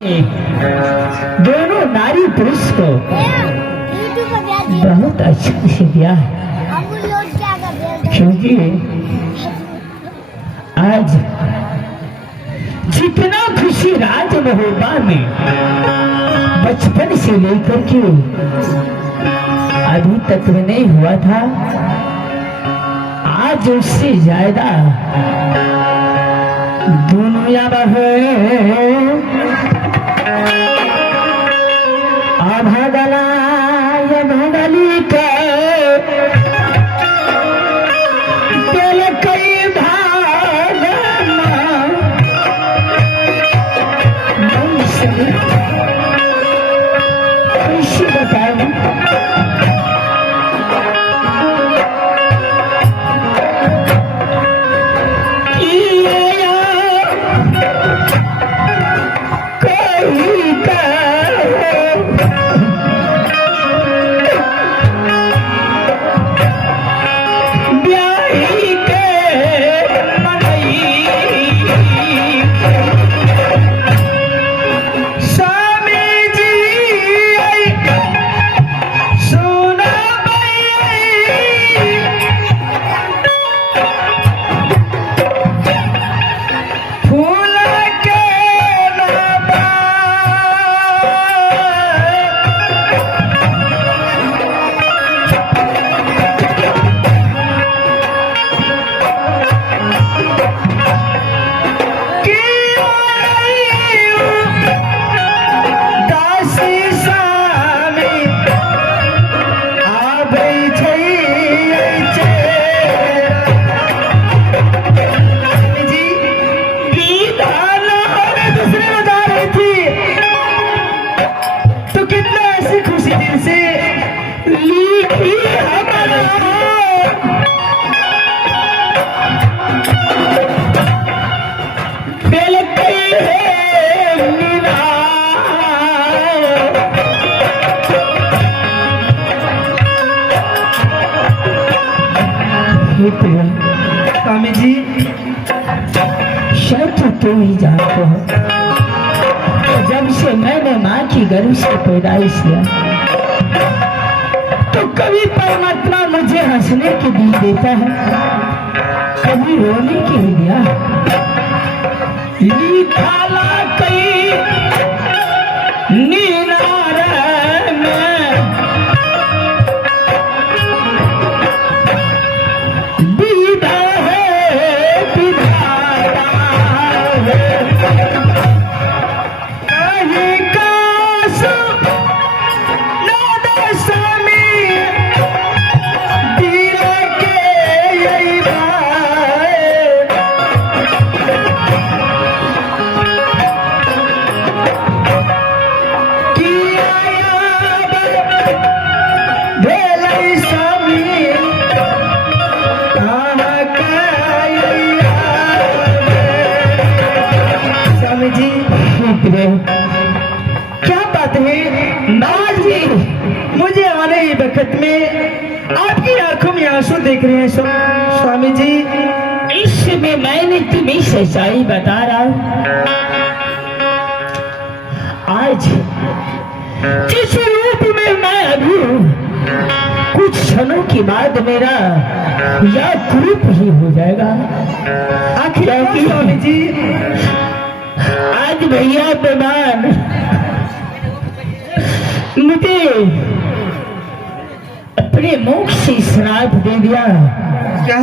दोनों नारी पुरुष को बहुत अच्छे से दिया है, क्योंकि आज जितना खुशी राज महोबा में बचपन से लेकर के अभी तक में नहीं हुआ था, आज उससे ज्यादा दुनिया में अभगलाय भगली के दिल कई भागना कैसे बताऊं। स्वामी जी, शायद तुम ही जानते हो, जब से मैंने माँ की गर्भ से पैदाइश किया तो कभी परमात्मा मुझे हंसने के दी देता है, कभी रोने के लिए दिया। निकाला कई नीनार में दीदा है विधाता है, कहीं काश नाद स्वामी दिल के यही बात कि आया भेलै स्वामी स्वामी जी, क्या बात है माँ जी, मुझे आने ही वक्त में आपकी आंखों में आंसू देख रहे हैं स्वामी जी। इसमें मैंने तुम्हें सच्चाई बता रहा हूं। आज जिस रूप में मैं अभी हूं, कुछ क्षणों के बाद मेरा यह ग्रुप ही हो जाएगा। आखिर स्वामी जी, आज भैया बेमान मुझे अपने मुख से श्राप दे दिया। क्या?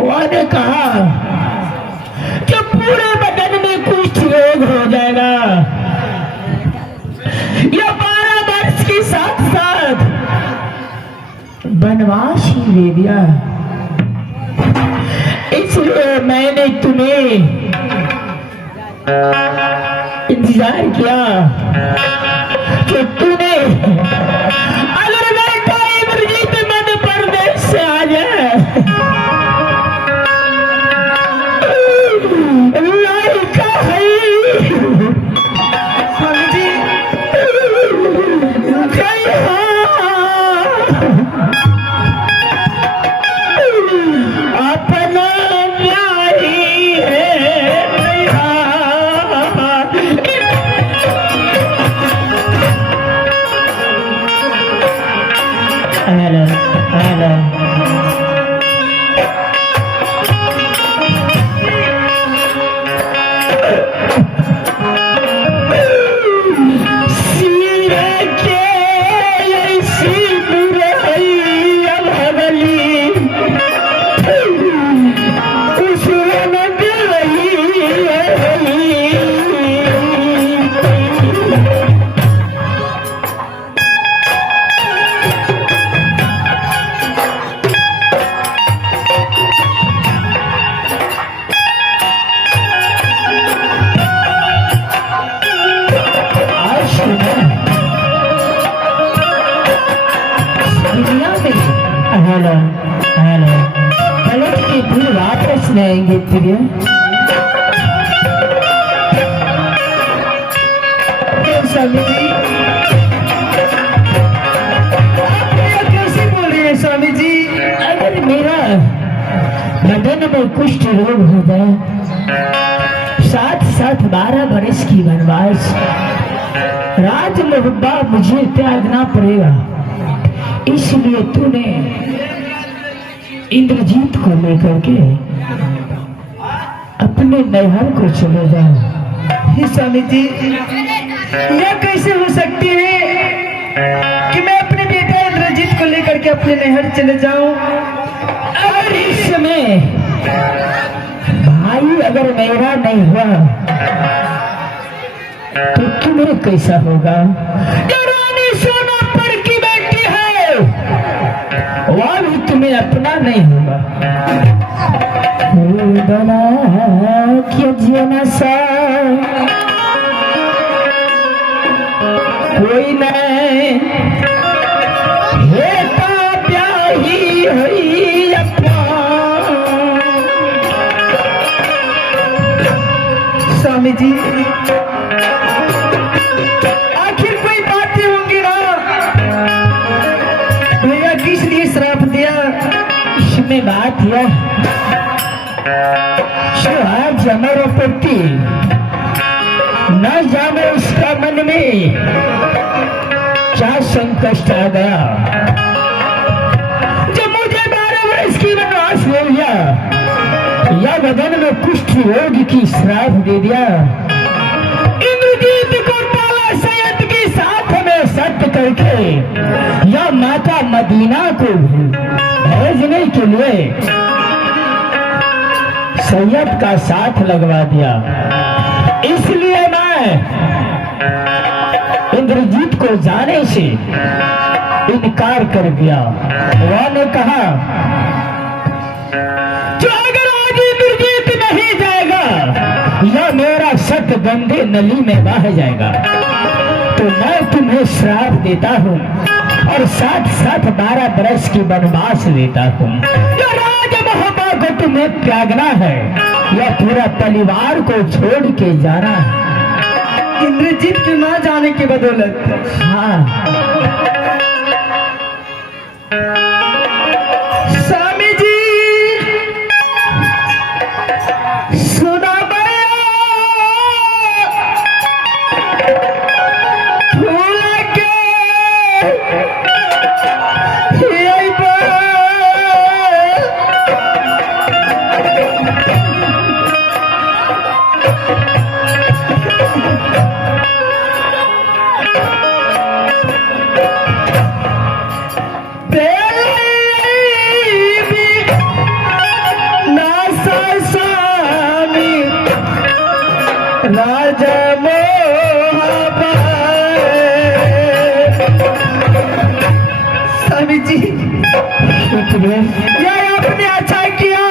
उन्होंने कहा कि पूरे बदन में कुछ रोग हो जाएगा, या 12 वर्ष के साथ साथ वनवास ही दे दिया। इसलिए मैंने तुम्हें इंतजार किया कि तूने अगर मैं टाइम जीत मध्य प्रदेश से आ जाए, लाइका है स्वामी जी, अपना न्याय है हेलो हेलो हेलो हेलो पलट के फिर वापस ले आएंगे प्रिय स्वामी जी आप ये कैसे बोल रहे हैं स्वामी जी? अगर मेरा बदन में कुष्ठ रोग हो जाए, साथ साथ 12 बरस की वनवास, राज मोहब्बा मुझे त्यागना पड़ेगा, इसलिए तूने इंद्रजीत को लेकर के अपने नैहर को चले जा। हे स्वामी जी, यह कैसे हो सकती है कि मैं अपने बेटा इंद्रजीत को लेकर के अपने नैहर चले जाऊं? अगर इस समय भाई अगर मेरा नहीं हुआ तो तुम्हें कैसा होगा? सोनापुर की बेटी है, वह भी तुम्हें अपना नहीं होगा। कोई नहीं प्याही हुई स्वामी जी, आखिर कोई बातें होंगी ना? भैया किस लिए श्राप दिया? इसमें बात यह आज हमारे प्रति न जाने उसका मन में क्या संकट आ गया, जब मुझे 12 वर्ष की वनवास ले लिया या बदन में कुष्ठ रोग की श्राप दे दिया, इंद्रजीत को ताला सैयद के साथ में सत्य करके या माता मदीना को भेजने के लिए सैयद का साथ लगवा दिया। इसलिए मैं इंद्रजीत को जाने से इनकार कर दिया। वह ने कहा जो अगर आज इंद्रजीत नहीं जाएगा या मेरा सत गंदे नली में बह जाएगा तो मैं तुम्हें श्राप देता हूँ और साथ साथ 12 बरस की वनवास देता हूँ। राज मोहब्बा को तुम्हें त्यागना है या पूरा परिवार को छोड़ के जाना है। इंद्रजीत के ना जाने की बदौलत? हाँ स्वामी जी, सुना राजा मोहब्बा। स्वामी जी, यह आपने अच्छा किया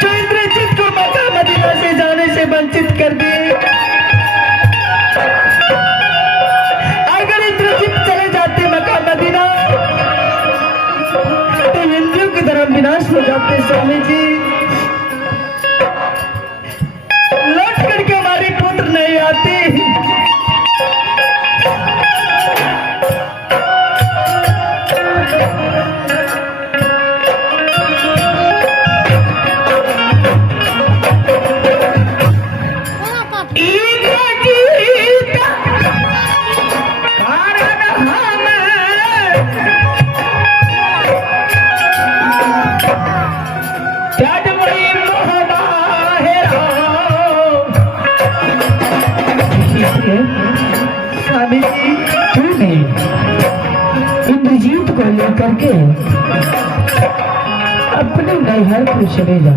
जो इंद्रजीत को मक्का मदीना से जाने से वंचित कर दिए। अगर इंद्रजीत चले जाते मक्का मदीना तो हिंदुओं की धर्म विनाश हो जाते। स्वामी जी, लौट करके हमारे पुत्र नहीं आते। सीखी है? स्वामी जी तूने इंद्रजीत को लेकर के अपने नैहर को चले जा।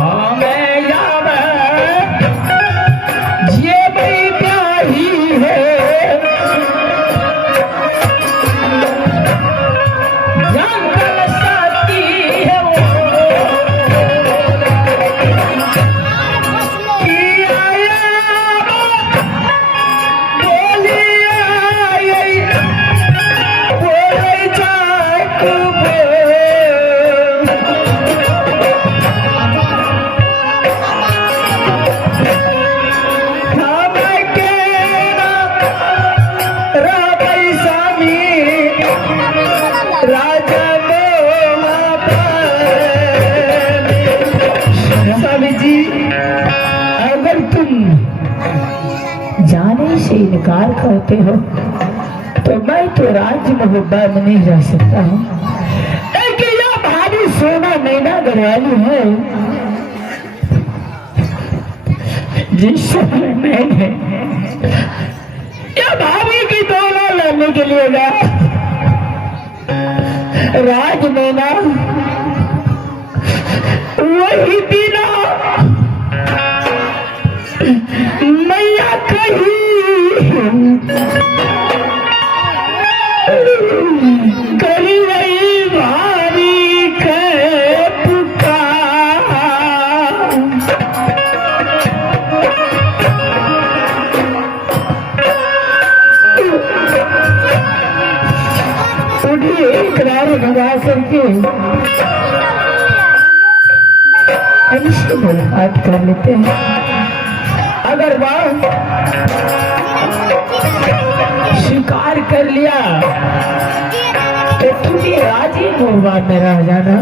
हाँ मैं याद ये मेरी प्यारी है, जानकर साथी है वो कि आया बोली आई बोले जाए कुबे। स्वामी जी अगर तुम जाने से इनकार करते हो तो मैं तो राज्य मोहब्बा में नहीं रह सकता हूँ। लेकिन यह भाभी सोना नैना घरवाली है, जिस समय मैंने यह भाभी की दोनों लाने के लिए गया, राज नैना वही बिना मैया कही करी रही भारी के पुकार। उठिए किनारे भगा करके हमसे मुलाकात कर लेते हैं। अगर वह स्वीकार कर लिया तो तुम्हें राजी मोहब्बत में रह जाना।